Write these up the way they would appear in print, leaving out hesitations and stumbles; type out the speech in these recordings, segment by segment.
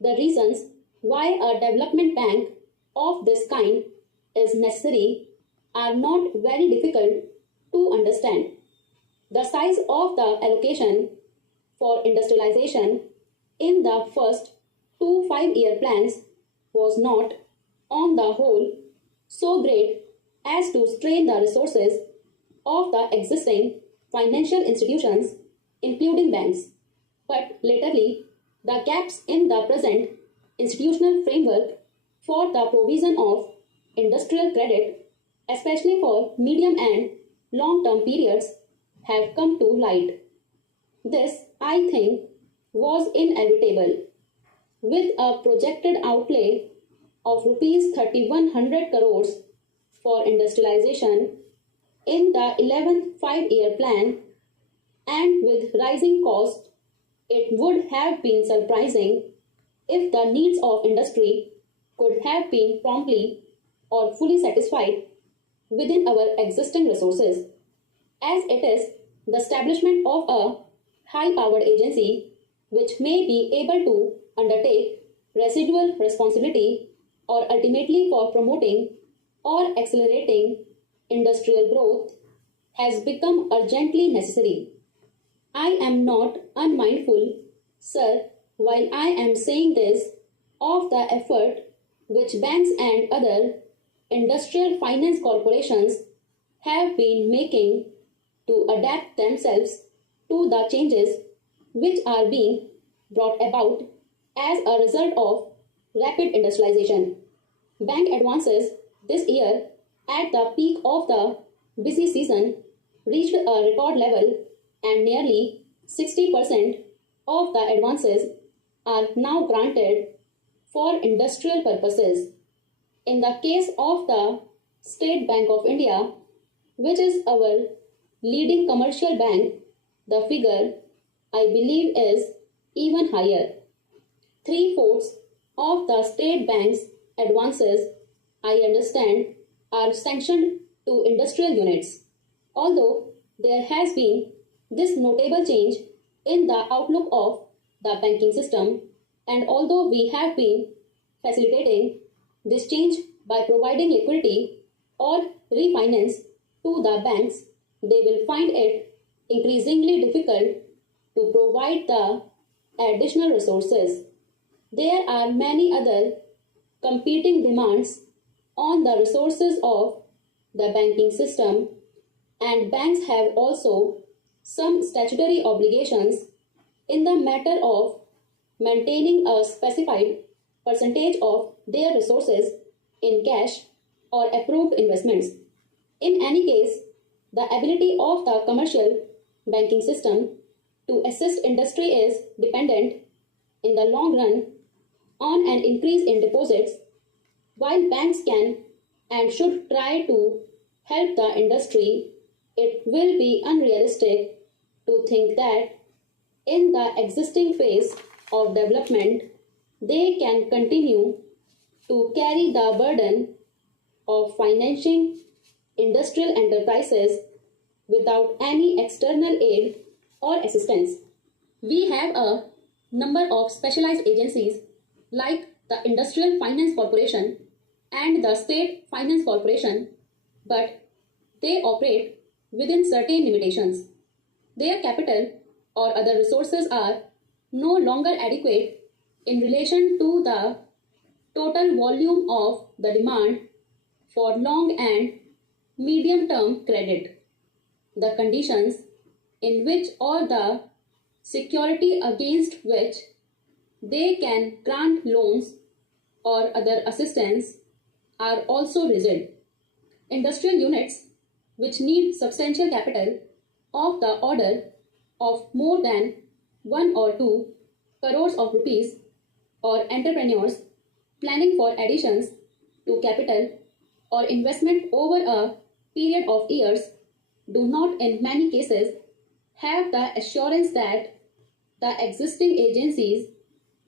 The reasons why a development bank of this kind is necessary are not very difficult to understand. The size of the allocation for industrialization in the first two 5-year plans was not, on the whole, so great as to strain the resources of the existing financial institutions, including banks. But latterly, the gaps in the present institutional framework for the provision of industrial credit, especially for medium and long term periods, have come to light. This, I think, was inevitable. With a projected outlay of rupees 3100 crores for industrialization in the 11th 5-year plan, and with rising costs, it would have been surprising if the needs of industry could have been promptly or fully satisfied within our existing resources. As it is the establishment of a high powered agency which may be able to undertake residual responsibility or ultimately for promoting or accelerating industrial growth has become urgently necessary. I am not unmindful, sir, while I am saying this, of the effort which banks and other industrial finance corporations have been making to adapt themselves to the changes which are being brought about as a result of rapid industrialization. Bank advances this year, at the peak of the busy season, reached a record level, and nearly 60% of the advances are now granted for industrial purposes. In the case of the State Bank of India, which is our leading commercial bank, the figure, I believe, is even higher. 3/4 of the state bank's advances, I understand, are sanctioned to industrial units. Although there has been this notable change in the outlook of the banking system, and although we have been facilitating this change by providing liquidity or refinance to the banks, they will find it increasingly difficult to provide the additional resources. There are many other competing demands on the resources of the banking system, and banks have also some statutory obligations in the matter of maintaining a specified percentage of their resources in cash or approved investments. In any case, the ability of the commercial banking system to assist industry is dependent in the long run on an increase in deposits. While banks can and should try to help the industry, it will be unrealistic to think that in the existing phase of development, they can continue to carry the burden of financing industrial enterprises without any external aid or assistance. We have a number of specialized agencies like the Industrial Finance Corporation and the State Finance Corporation, but they operate within certain limitations. Their capital or other resources are no longer adequate in relation to the total volume of the demand for long and medium term credit. The conditions in which or the security against which they can grant loans or other assistance are also rigid. Industrial units which need substantial capital of the order of more than 1 or 2 crores of rupees, or entrepreneurs planning for additions to capital or investment over a period of years, do not in many cases have the assurance that the existing agencies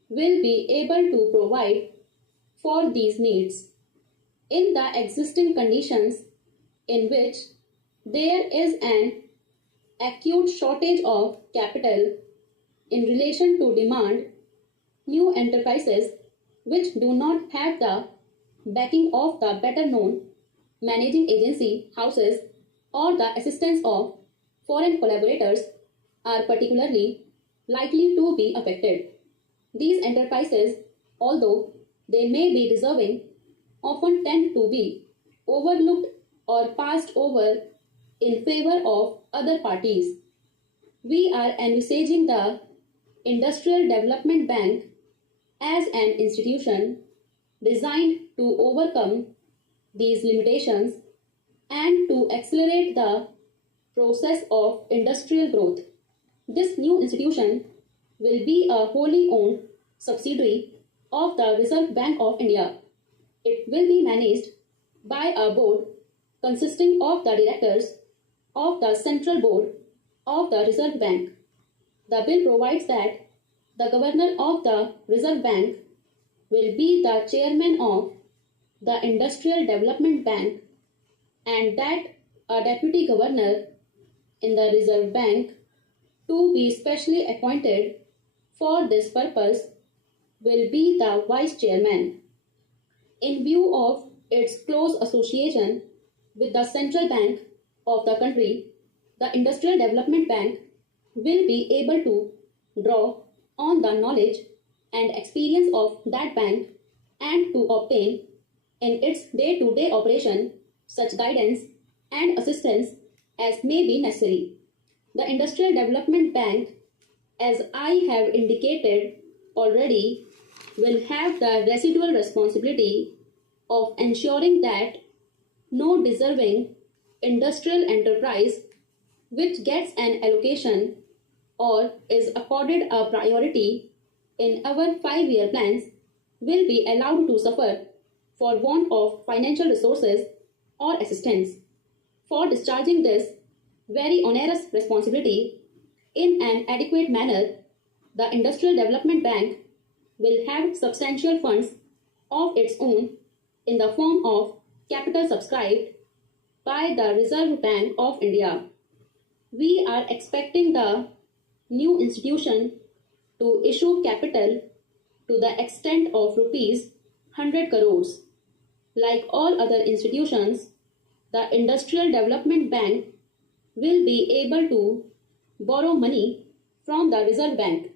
will be able to provide for these needs. In the existing conditions in which there is an acute shortage of capital in relation to demand, new enterprises which do not have the backing of the better known managing agency houses or the assistance of foreign collaborators are particularly likely to be affected. These enterprises, although they may be deserving, often tend to be overlooked or passed over in favor of other parties. We are envisaging the Industrial Development Bank as an institution designed to overcome these limitations and to accelerate the process of industrial growth. This new institution will be a wholly owned subsidiary of the Reserve Bank of India. It will be managed by a board consisting of the directors of the Central Board of the Reserve Bank. The bill provides that the Governor of the Reserve Bank will be the chairman of the Industrial Development Bank and that a deputy governor in the Reserve Bank to be specially appointed for this purpose will be the vice chairman. In view of its close association with the central bank of the country, the Industrial Development Bank will be able to draw on the knowledge and experience of that bank and to obtain in its day-to-day operation such guidance and assistance as may be necessary. The Industrial Development Bank, as I have indicated already, will have the residual responsibility of ensuring that no deserving industrial enterprise which gets an allocation or is accorded a priority in our 5-year plans will be allowed to suffer for want of financial resources or assistance. For discharging this very onerous responsibility in an adequate manner, the Industrial Development Bank will have substantial funds of its own in the form of capital subscribed by the Reserve Bank of India. We are expecting the new institution to issue capital to the extent of rupees 100 crores. Like all other institutions, the Industrial Development Bank will be able to borrow money from the Reserve Bank.